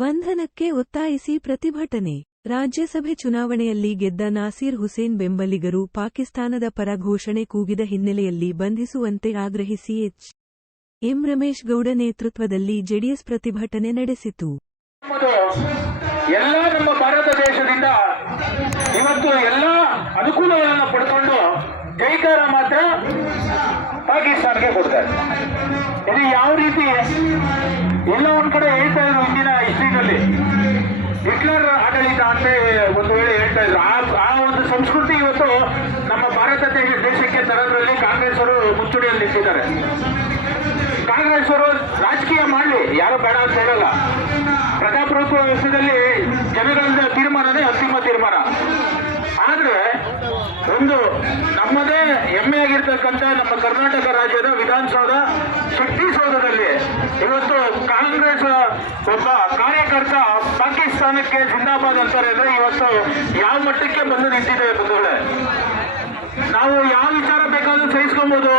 ಬಂಧನಕ್ಕೆ ಒತ್ತಾಯಿಸಿ ಪ್ರತಿಭಟನೆ. ರಾಜ್ಯಸಭೆ ಚುನಾವಣೆಯಲ್ಲಿ ಗೆದ್ದ ನಾಸೀರ್ ಹುಸೇನ್ ಬೆಂಬಲಿಗರು ಪಾಕಿಸ್ತಾನದ ಪರ ಘೋಷಣೆ ಕೂಗಿದ ಹಿನ್ನೆಲೆಯಲ್ಲಿ ಬಂಧಿಸುವಂತೆ ಆಗ್ರಹಿಸಿ ಎಂ ರಮೇಶ್ ಗೌಡ ನೇತೃತ್ವದಲ್ಲಿ ಜೆಡಿಎಸ್ ಪ್ರತಿಭಟನೆ ನಡೆಸಿತು. ಎಲ್ಲ ನಮ್ಮ ಭಾರತ ದೇಶದಿಂದ ಇವತ್ತು ಎಲ್ಲ ಅನುಕೂಲಗಳನ್ನು ಪಡ್ಕೊಂಡು ಜೈಕಾರ ಮಾತ್ರ ಪಾಕಿಸ್ತಾನಕ್ಕೆ ಕೊಡ್ತಾರೆ. ಇದು ಯಾವ ರೀತಿ ಎಲ್ಲ ಒಂದ್ ಕಡೆ ಹೇಳ್ತಾ ಇದ್ರು ಇಂದಿನ ಹಿಸ್ಟ್ರಿನಲ್ಲಿ ಹಿಟ್ಲರ್ ಆಡಳಿತ ಅಂತ ಒಂದು ವೇಳೆ ಹೇಳ್ತಾ ಇದ್ರು. ಆ ಒಂದು ಸಂಸ್ಕೃತಿ ಇವತ್ತು ನಮ್ಮ ಭಾರತ ದೇಶಕ್ಕೆ ತರೋದ್ರಲ್ಲಿ ಕಾಂಗ್ರೆಸ್ ಅವರು ಮುಚ್ಚುಡಿಯಲ್ಲಿ ನಿಂತಿದ್ದಾರೆ. ಕಾಂಗ್ರೆಸ್ ಅವರು ರಾಜಕೀಯ ಮಾಡಲಿ, ಯಾರು ಬೇಡ ಅಂತ ಹೇಳಲ್ಲ. ಪ್ರಜಾಪ್ರಭುತ್ವ ವ್ಯವಸ್ಥೆಯಲ್ಲಿ ಜನಗಳ ತೀರ್ಮಾನನೇ ಅಂತಿಮ ತೀರ್ಮಾನ. ಆದ್ರೆ ಒಂದು ನಮ್ಮದೇ ಹೆಮ್ಮೆಯಾಗಿರ್ತಕ್ಕಂಥ ನಮ್ಮ ಕರ್ನಾಟಕ ರಾಜ್ಯದ ವಿಧಾನಸೌಧ ಶಕ್ತಿಸೌಧದಲ್ಲಿ ಇವತ್ತು ಕಾಂಗ್ರೆಸ್ ಒಬ್ಬ ಕಾರ್ಯಕರ್ತ ಪಾಕಿಸ್ತಾನಕ್ಕೆ ಜಿಂದಾಬಾದ್ ಅಂತಾರೆ ಅಂದ್ರೆ ಇವತ್ತು ಯಾವ ಮಟ್ಟಕ್ಕೆ ಬಂದು ನಿಂತಿದೆ ಬಂಧುಗಳೇ. ನಾವು ಯಾವ ವಿಚಾರ ಬೇಕಾದ್ರೂ ಸಹಿಸ್ಕೊಬಹುದು.